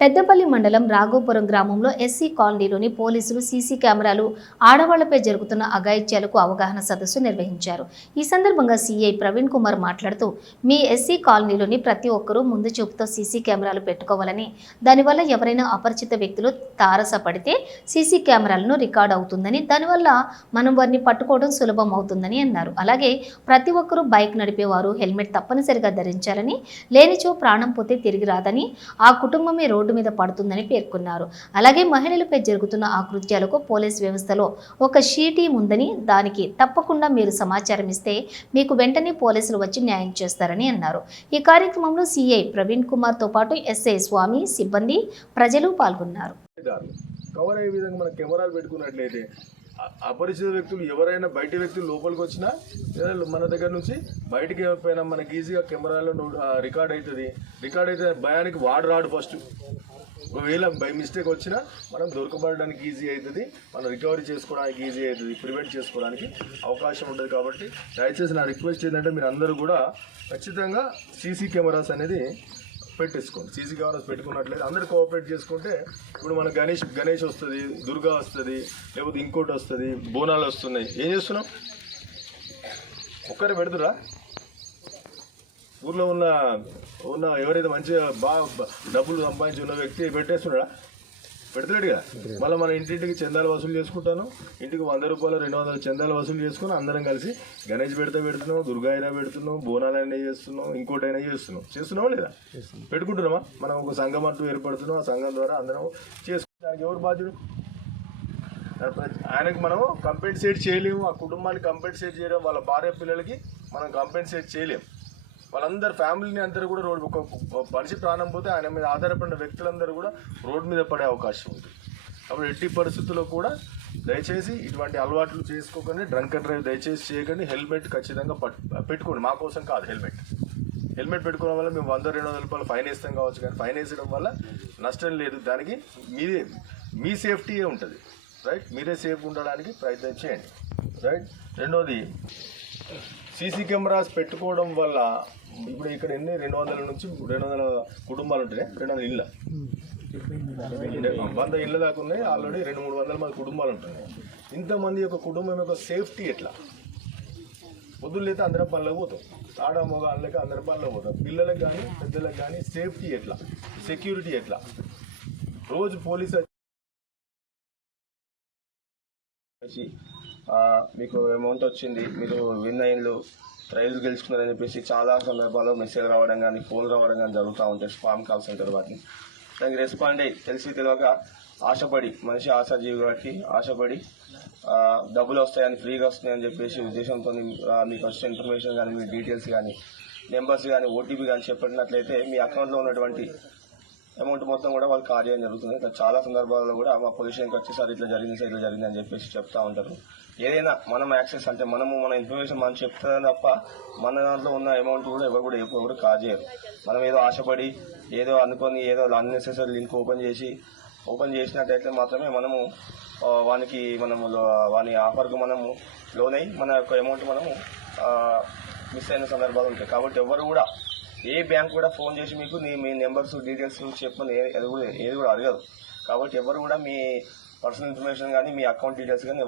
పెద్దపల్లి మండలం రాఘోపురం గ్రామంలో ఎస్సీ కాలనీలోని పోలీసులు సీసీ కెమెరాలు ఆడవాళ్లపై జరుగుతున్న అఘాయిత్యాలకు అవగాహన సదస్సు నిర్వహించారు. ఈ సందర్భంగా సీఐ ప్రవీణ్ కుమార్ మాట్లాడుతూ, మీ ఎస్సీ కాలనీలోని ప్రతి ఒక్కరూ ముందు చూపుతో సీసీ కెమెరాలు పెట్టుకోవాలని, దానివల్ల ఎవరైనా అపరిచిత వ్యక్తులు తారసపడితే సీసీ కెమెరాలను రికార్డ్ అవుతుందని, దానివల్ల మనం వారిని పట్టుకోవడం సులభం అవుతుందని అన్నారు. అలాగే ప్రతి ఒక్కరూ బైక్ నడిపేవారు హెల్మెట్ తప్పనిసరిగా ధరించాలని, లేనిచో ప్రాణం పోతే తిరిగి రాదని, ఆ కుటుంబమే రోడ్డు మీద పడుతుందని పేర్కొన్నారు. అలాగే మహిళలపై జరుగుతున్న ఆ కృత్యాలకు పోలీస్ వ్యవస్థలో ఒక షీటీ ఉందని, దానికి తప్పకుండా మీరు సమాచారం ఇస్తే మీకు వెంటనే పోలీసులు వచ్చి న్యాయం చేస్తారని అన్నారు. ఈ కార్యక్రమంలో సీఐ ప్రవీణ్ కుమార్ తో పాటు ఎస్ఐ స్వామి, సిబ్బంది, ప్రజలు పాల్గొన్నారు. కవర్ అయ్యే విధంగా మనం కెమెరాలు పెట్టుకున్నట్లయితే అపరిచిత వ్యక్తులు ఎవరైనా బయట వ్యక్తులు లోపలికి వచ్చినా మన దగ్గర నుంచి బయటికి పోయినా మనకి ఈజీగా కెమెరాలో రికార్డ్ అవుతుంది. రికార్డ్ అయితే భయానికి రాడు ఫస్ట్. ఒకవేళ బై మిస్టేక్ వచ్చినా మనం దొరకబడడానికి ఈజీ అవుతుంది, మనం రికవరీ చేసుకోవడానికి ఈజీ అవుతుంది, ప్రివెంట్ చేసుకోవడానికి అవకాశం ఉంటుంది. కాబట్టి దయచేసి నా రిక్వెస్ట్ ఏంటంటే మీరు అందరూ కూడా ఖచ్చితంగా సీసీ కెమెరాస్ అనేది పెట్టేసుకోండి. సీసీ కెమెరాస్ పెట్టుకున్నట్లయితే అందరూ కోఆపరేట్ చేసుకుంటే ఇప్పుడు మన గణేష్ వస్తుంది, దుర్గా వస్తుంది, లేకపోతే ఇంకోటి వస్తుంది, బోనాలు వస్తున్నాయి. ఏం చేస్తున్నాం? ఒక్కరే పెడుతురా? ఊర్లో ఉన్న ఎవరైతే మంచిగా బాగా డబ్బులు సంపాదించి ఉన్న వ్యక్తి పెట్టేస్తున్నాడా? పెడతలేడుగా. మళ్ళీ మన ఇంటింటికి చందాలు వసూలు చేసుకుంటాను, ఇంటికి 100 రూపాయలు 200 చందాలు వసూలు చేసుకుని అందరం కలిసి గణేష్ పెడుతున్నాం, దుర్గా అయినా పెడుతున్నాం, బోనాలైనా చేస్తున్నాం, ఇంకోటైనా చేస్తున్నావా లేదా? పెట్టుకుంటున్నామా? మనం ఒక సంఘం అంటూ ఏర్పడుతున్నాం, ఆ సంఘం ద్వారా అందరం చేసుకుంటానికి ఎవరు బాధ్యుడు? ఆయనకి మనం కంపెన్సేట్ చేయలేము, ఆ కుటుంబాన్ని కంపెన్సేట్ చేయలేము, వాళ్ళ భార్య పిల్లలకి మనం కంపెన్సేట్ చేయలేము. వాళ్ళందరూ ఫ్యామిలీని అందరూ కూడా ఒక మనిషి ప్రాణం పోతే ఆయన మీద ఆధారపడిన వ్యక్తులందరూ కూడా రోడ్డు మీద పడే అవకాశం ఉంది. కాబట్టి ఎట్టి పరిస్థితుల్లో కూడా దయచేసి ఇటువంటి అలవాట్లు చేసుకోకండి, డ్రంక్ అండ్ డ్రైవ్ దయచేసి చేయకండి. హెల్మెట్ ఖచ్చితంగా పెట్టుకోండి. మా కోసం కాదు, హెల్మెట్ పెట్టుకోవడం వల్ల మేము 100-200 రూపాయలు ఫైన్ వేస్తాం కావచ్చు, కానీ ఫైన్ వేసడం వల్ల నష్టం లేదు. దానికి మీ సేఫ్టీయే ఉంటుంది, రైట్? మీరే సేఫ్గా ఉండడానికి ప్రయత్నం చేయండి, రైట్? రెండోది, సీసీ కెమెరాస్ పెట్టుకోవడం వల్ల ఇప్పుడు ఇక్కడ ఎన్ని 200 నుంచి 200 కుటుంబాలు ఉంటాయి, 200 ఇళ్ళ 100 ఇళ్ళ దాకా ఉన్నాయి. ఆల్రెడీ 200-300 మంది కుటుంబాలు ఉంటున్నాయి. ఇంతమంది యొక్క కుటుంబం యొక్క సేఫ్టీ ఎట్లా? పొద్దున్నైతే అందరం పనులకు పోతాం, ఆడ మగ అల్లకి అందరం పనులకు పోతాం. పిల్లలకు కానీ పెద్దలకు కానీ సేఫ్టీ ఎట్లా, సెక్యూరిటీ ఎట్లా? రోజు పోలీసు మీకు అమౌంట్ వచ్చింది, మీరు విన్ అయ్యిండ్రు, ప్రైజ్ గెలుచుకున్నారని చెప్పేసి చాలా సందర్భాల్లో మెసేజ్ రావడం కానీ ఫోన్ రావడం కానీ జరుగుతూ ఉంటాయి. స్పామ్ కాల్స్ అంటారు వాటిని. దానికి రెస్పాండ్ అయ్యి తెలియక ఆశపడి, మనిషి ఆశాజీవి కాబట్టి ఆశపడి డబ్బులు వస్తాయని, ఫ్రీగా వస్తున్నాయని చెప్పేసి ఉద్దేశంతో మీకు వచ్చిన ఇన్ఫర్మేషన్ కానీ, మీ డీటెయిల్స్ కానీ, నెంబర్స్ కానీ, ఓటీపీ కానీ చెప్పినట్లయితే మీ అకౌంట్లో ఉన్నటువంటి అమౌంట్ మొత్తం కూడా వాళ్ళు కాల్ చేయడం జరుగుతుంది. ఇట్లా చాలా సందర్భాల్లో కూడా మా పొజిషన్కి వచ్చేసారి ఇట్లా జరిగింది అని చెప్పేసి చెప్తా ఉంటారు. ఏదైనా మనం యాక్సెస్ అంటే మన ఇన్ఫర్మేషన్ మనం చెప్తాం తప్ప మన దాంట్లో ఉన్న అమౌంట్ కూడా ఎవరు కాల్ చేయరు. మనం ఏదో ఆశపడి ఏదో అనుకొని ఏదో అన్నెసెసరీ లింక్ ఓపెన్ చేసినట్టయితే మాత్రమే మనము వాని ఆఫర్కు మనము లోన్ అయ్యి మన యొక్క అమౌంట్ మనము మిస్ అయిన సందర్భాలు ఉంటాయి. కాబట్టి ఎవరు కూడా ఏ బ్యాంక్ కూడా ఫోన్ చేసి మీకు మీ నెంబర్స్ డీటెయిల్స్ చెప్పని ఏది కూడా అడగదు. కాబట్టి ఎవరు కూడా మీ పర్సనల్ ఇన్ఫర్మేషన్ కానీ, మీ అకౌంట్ డీటెయిల్స్ కానీ